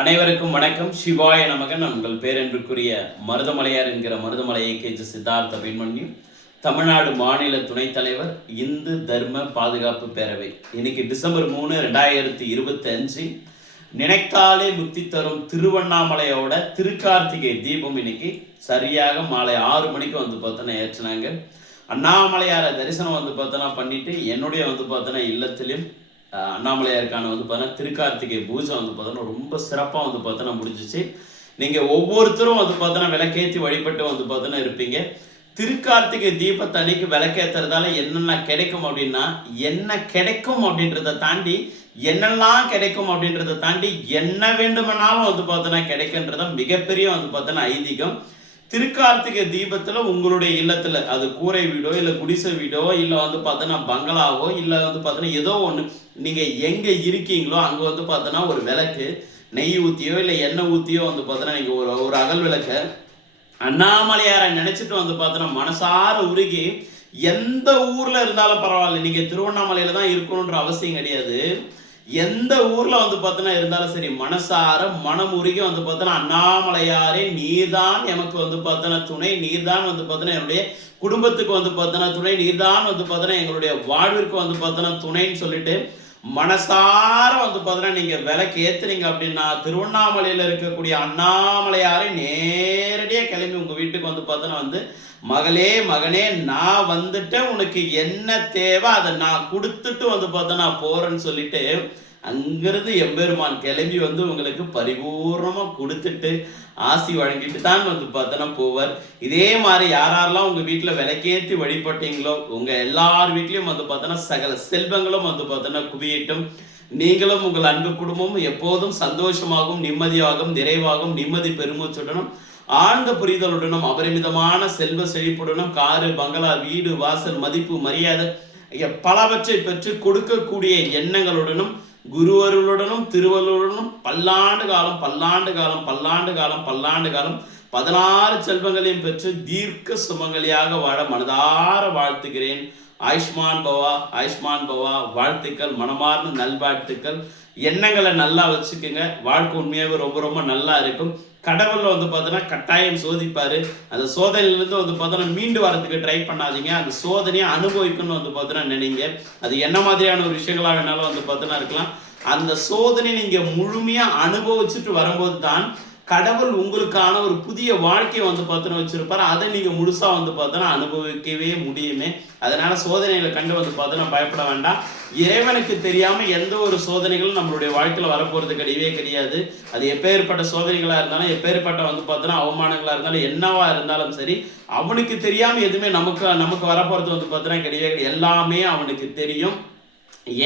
அனைவருக்கும் வணக்கம். சிவாய நமகன். உங்கள் பேரென்றுக்குரிய மருதமலையார் என்கிற மருதமலையை கேஜ சித்தார்த்த அபிமன்யு, தமிழ்நாடு மாநில துணைத் தலைவர், இந்து தர்ம பாதுகாப்பு பேரவை. இன்னைக்கு டிசம்பர் 3, 2025. நினைத்தாலே முக்தி தரும் திருவண்ணாமலையோட திருக்கார்த்திகை தீபம் இன்னைக்கு சரியாக மாலை 6 மணிக்கு பார்த்தோன்னா ஏற்றினாங்க. அண்ணாமலையார தரிசனம் பார்த்தோன்னா பண்ணிட்டு என்னுடைய பார்த்தோன்னா இல்லத்திலும் அண்ணாமலையாருக்கான பார்த்தோன்னா திருக்கார்த்திகை பூஜை பார்த்தோன்னா ரொம்ப சிறப்பாக பார்த்தோன்னா முடிஞ்சிச்சு. நீங்கள் ஒவ்வொருத்தரும் பார்த்தோன்னா விளக்கேற்றி வழிபட்டு பார்த்தோன்னா இருப்பீங்க. திருக்கார்த்திகை தீபத்தை அன்னைக்கு விளக்கேற்றுறதால என்னென்ன கிடைக்கும் அப்படின்னா, என்ன கிடைக்கும் அப்படின்றத தாண்டி என்னெல்லாம் கிடைக்கும் அப்படின்றத தாண்டி என்ன வேண்டுமானாலும் பார்த்தோன்னா கிடைக்குன்றத மிகப்பெரிய பார்த்தோன்னா ஐதீகம். திருக்கார்த்திகை தீபத்தில் உங்களுடைய இல்லத்தில் அது கூரை வீடோ இல்லை குடிசை வீடோ இல்லை பார்த்தோன்னா பங்களாவோ இல்லை பார்த்தோன்னா ஏதோ ஒன்று நீங்கள் எங்கே இருக்கீங்களோ அங்கே பார்த்தோன்னா ஒரு விளக்கு நெய் ஊற்றியோ இல்லை எண்ணெய் ஊற்றியோ பார்த்தோன்னா நீங்கள் ஒரு அகல் விளக்கை அண்ணாமலையாரை நினச்சிட்டு பார்த்தோன்னா மனசார உருகி எந்த ஊரில் இருந்தாலும் பரவாயில்ல, நீங்கள் திருவண்ணாமலையில் தான் இருக்கணுன்ற அவசியம் கிடையாது. எந்த ஊர்ல பார்த்தோன்னா இருந்தாலும் சரி, மனசார மனம் உருகி பார்த்தோன்னா அண்ணாமலையாரே நீர்தான் எமக்கு பார்த்தோன்னா துணை, நீர்தான் பார்த்தோன்னா என்னுடைய குடும்பத்துக்கு பார்த்தோன்னா துணை, நீர்தான் பார்த்தோன்னா எங்களுடைய வாழ்விற்கு பார்த்தோன்னா துணைன்னு சொல்லிட்டு மனசார பார்த்தோன்னா நீங்க விளக்கு ஏத்துறீங்க அப்படின்னா திருவண்ணாமலையில இருக்கக்கூடிய அண்ணாமலையாரை நேரடியாக கிளம்பி உங்க வீட்டுக்கு பார்த்தோன்னா மகளே மகனே நான் வந்துட்டேன், உனக்கு என்ன தேவை அதை நான் கொடுத்துட்டு பார்த்தோன்னா போறேன்னு சொல்லிட்டு அங்கிருந்து எம்பெருமான் கிளம்பி உங்களுக்கு பரிபூர்ணமா கொடுத்துட்டு ஆசி வழங்கிட்டு தான் பார்த்தோன்னா போவார். இதே மாதிரி யாரெல்லாம் உங்க வீட்டுல விளக்கேற்றி வழிபட்டீங்களோ உங்க எல்லார் வீட்லயும் பார்த்தோன்னா சகல செல்வங்களும் பார்த்தோன்னா குவியட்டும். நீங்களும் உங்கள் அன்பு குடும்பமும் எப்போதும் சந்தோஷமாகவும் நிம்மதியாகவும் நிறைவாகவும் நிம்மதி பெருமூச்சுடனும் ஆழ்ந்த புரிதலுடனும் அபரிமிதமான செல்வ செழிப்புடனும் காரு பங்களா வீடு வாசல் மதிப்பு மரியாதை பலவற்றை பெற்று கொடுக்கக்கூடிய எண்ணங்களுடனும் குருவருளுடனும் திருவருளுடனும் பல்லாண்டு காலம் 16 செல்வங்களையும் பெற்று தீர்க்க சுமங்கலியாக வாழ மனதார வாழ்த்துகிறேன். ஆயுஷ்மான் பவா ஆயுஷ்மான் பவா. வாழ்த்துக்கள், மனமார்ந்த நல்வாழ்த்துக்கள். எண்ணங்களை நல்லா வச்சுக்கோங்க. வாழ்க்கை உண்மையாகவே ரொம்ப ரொம்ப நல்லா இருக்கும். கடவுள்ல பார்த்தோன்னா கட்டாயம் சோதிப்பாரு. அந்த சோதனையிலிருந்து பார்த்தோன்னா மீண்டு வரதுக்கு ட்ரை பண்ணாதீங்க. அந்த சோதனையை அனுபவிக்கணும்னு பார்த்தோன்னா நினைங்க. அது என்ன மாதிரியான ஒரு விஷயங்களா வேணாலும் பார்த்தோன்னா இருக்கலாம். அந்த சோதனை நீங்க முழுமையா அனுபவிச்சுட்டு வரும்போது தான் கடவுள் உங்களுக்கான ஒரு புதிய வாழ்க்கையை பார்த்தோன்னா வச்சிருப்பாரு. அதை நீங்க முழுசா பார்த்தோன்னா அனுபவிக்கவே முடியுமே. அதனால சோதனைகளை கண்டு பார்த்தோன்னா பயப்பட வேண்டாம். இறைவனுக்கு தெரியாம எந்த ஒரு சோதனைகளும் நம்மளுடைய வாழ்க்கையில வரப்போறது கிடையவே கிடையாது. அது எப்பேற்பட்ட சோதனைகளா இருந்தாலும் எப்பேற்பட்ட பார்த்தோன்னா அவமானங்களா இருந்தாலும் என்னவா இருந்தாலும் சரி, அவனுக்கு தெரியாம எதுவுமே நமக்கு வரப்போறது பார்த்தோன்னா கிடையவே கிடையாது. எல்லாமே அவனுக்கு தெரியும்.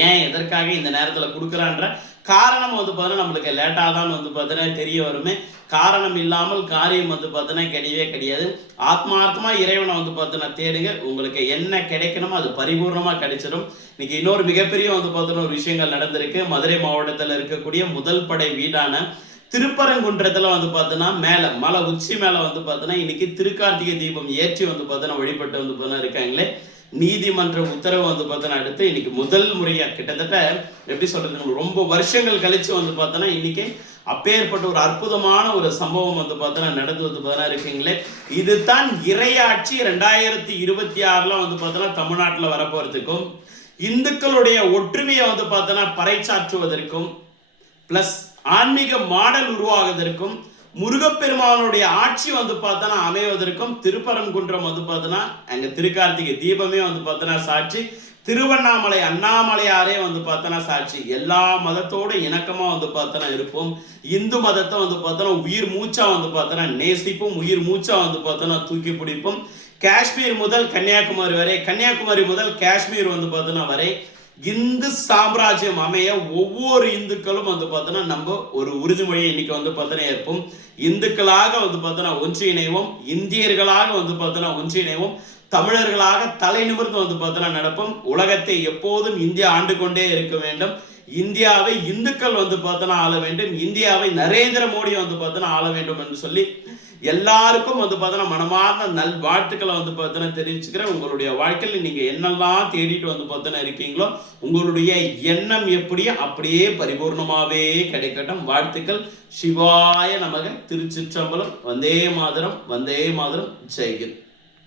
ஏன் எதற்காக இந்த நேரத்தில் கொடுக்குறான்ற காரணம் பார்த்தோன்னா நம்மளுக்கு லேட்டாக தான் பார்த்தோன்னா தெரிய வருமே. காரணம் இல்லாமல் காரியம் பார்த்தோன்னா கிடையவே கிடையாது. ஆத்மார்த்தமா இறைவனை பார்த்தோன்னா தேடுங்க. உங்களுக்கு என்ன கிடைக்கணுமோ அது பரிபூர்ணமாக கிடைச்சிடும். இன்னைக்கு இன்னொரு மிகப்பெரிய பார்த்தோன்னா ஒரு விஷயங்கள் நடந்திருக்கு. மதுரை மாவட்டத்தில் இருக்கக்கூடிய முதல் படை வீடான திருப்பரங்குன்றத்துல பார்த்தோன்னா மேல மலை உச்சி மேல பார்த்தோன்னா இன்னைக்கு திருக்கார்த்திகை தீபம் ஏற்றி பார்த்தோன்னா வழிபட்டு பார்த்தோன்னா இருக்காங்களே. நீதிமன்ற உத்தரவு பார்த்தோன்னா அடுத்து இன்னைக்கு முதல் முறையா கிட்டத்தட்ட எப்படி சொல்றது, ரொம்ப வருஷங்கள் கழிச்சு பார்த்தோன்னா இன்னைக்கு அப்பேற்பட்ட ஒரு அற்புதமான ஒரு சம்பவம் பார்த்தோன்னா நடந்து பார்த்தோன்னா இருக்கீங்களே. இதுதான் இறையாட்சி 2026 பார்த்தோன்னா தமிழ்நாட்டில் வரப்போறதுக்கும் இந்துக்களுடைய ஒற்றுமையை பார்த்தோன்னா பறைச்சாற்றுவதற்கும் பிளஸ் ஆன்மீக மாடல் உருவாகுவதற்கும் முருகப்பெருமானுடைய ஆட்சி பார்த்தோன்னா அமைவதற்கும் திருப்பரங்குன்றம் பார்த்தோன்னா அங்க திருக்கார்த்திகை தீபமே பார்த்தோன்னா சாட்சி. திருவண்ணாமலை அண்ணாமலையாரே பார்த்தோன்னா சாட்சி. எல்லா மதத்தோட இணக்கமா பார்த்தோன்னா இருப்போம். இந்து மதத்தை பார்த்தோன்னா உயிர் மூச்சா பார்த்தோன்னா நேசிப்போம். உயிர் மூச்சா பார்த்தோன்னா தூக்கி பிடிப்போம். காஷ்மீர் முதல் கன்னியாகுமரி வரை, கன்னியாகுமரி முதல் காஷ்மீர் பார்த்தோன்னா வரை இந்து சாம்ராஜ்யம் அமைய ஒவ்வொரு இந்துக்களும் பார்த்தோன்னா நம்ம ஒரு உறுதிமொழியை இன்னைக்கு பார்த்தோன்னா ஏற்போம். இந்துக்களாக பார்த்தோன்னா ஒன்றிணைவோம். இந்தியர்களாக பார்த்தோன்னா ஒன்றிணைவோம். தமிழர்களாக தலை நிமிர்ந்து பார்த்தோன்னா நடப்போம். உலகத்தை எப்போதும் இந்தியா ஆண்டு கொண்டே இருக்க வேண்டும். இந்தியாவை இந்துக்கள் பார்த்தோன்னா ஆள வேண்டும். இந்தியாவை நரேந்திர மோடி பார்த்தோன்னா ஆள வேண்டும் என்று சொல்லி எல்லாருக்கும் வந்து பார்த்தீங்கன்னா மனமார்ந்த நல் வாழ்த்துக்களை வந்து பார்த்தீங்கன்னா தெரிவிச்சுக்கிறேன். உங்களுடைய வாழ்க்கையில் நீங்கள் என்னெல்லாம் தேடிட்டு வந்து பார்த்தீங்கன்னா இருக்கீங்களோ உங்களுடைய எண்ணம் எப்படியோ அப்படியே பரிபூர்ணமாகவே கிடைக்கட்டும். வாழ்த்துக்கள். சிவாய நமக. திருச்சிற்றம்பலம். வந்தே மாதரம், வந்தே மாதரம். ஜெய்ஹிந்த்.